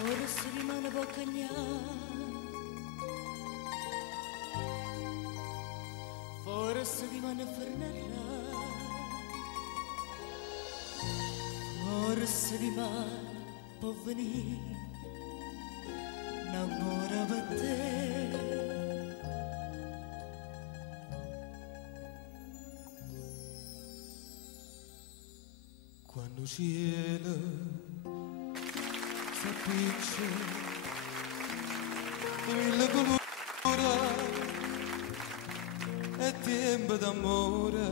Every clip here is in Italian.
Forse rimane boccagnà, forse rimane Fernella, forse rimane può venire, innamorava te. Quando cielo s'appiccia mille colore è tempo d'amore,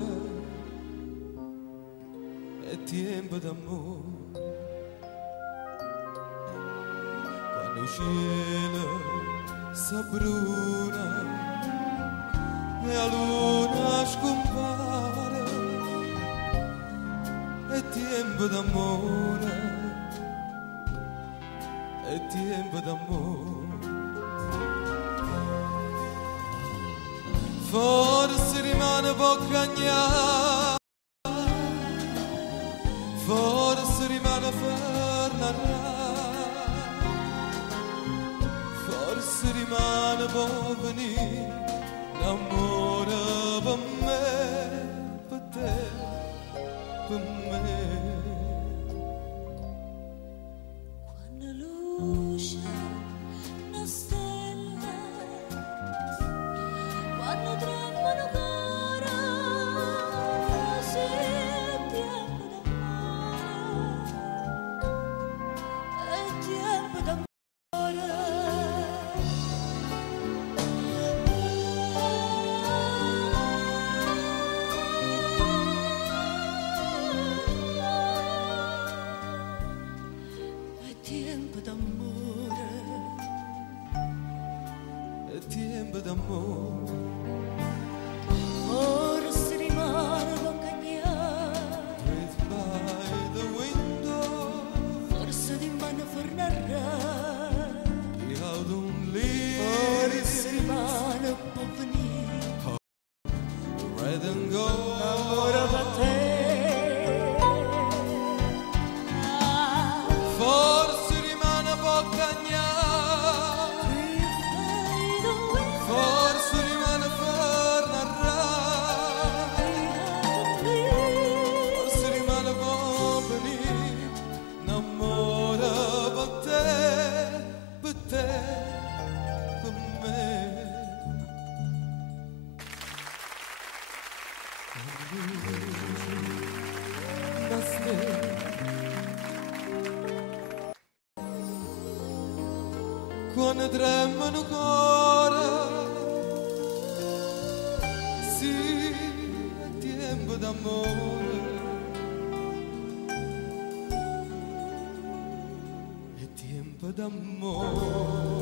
è tempo d'amore. Quando cielo s'abbruna e la luna scompare, è tempo d'amore, è tempo d'amore. Forse rimane boccagnà, forse rimane Fernella, forse rimane può venire l'amore per me, per te, per me. Quando luce una stella, quando tremano cora, se è tempo d'amore, è tempo d'amore. Tempo d'amore, È tempo d'amore. forse rimane boccagnà, Breathe by the window, forse rimane Fernella, the autumn leaves, forse rimane può venire, red and amore gold. per te. Forse rimane boccagnà, forse rimane Fernella, forse rimane può venire l'amore per te, per te, per me. Quando tremano cuore, sì, è tempo d'amore, è tempo d'amore.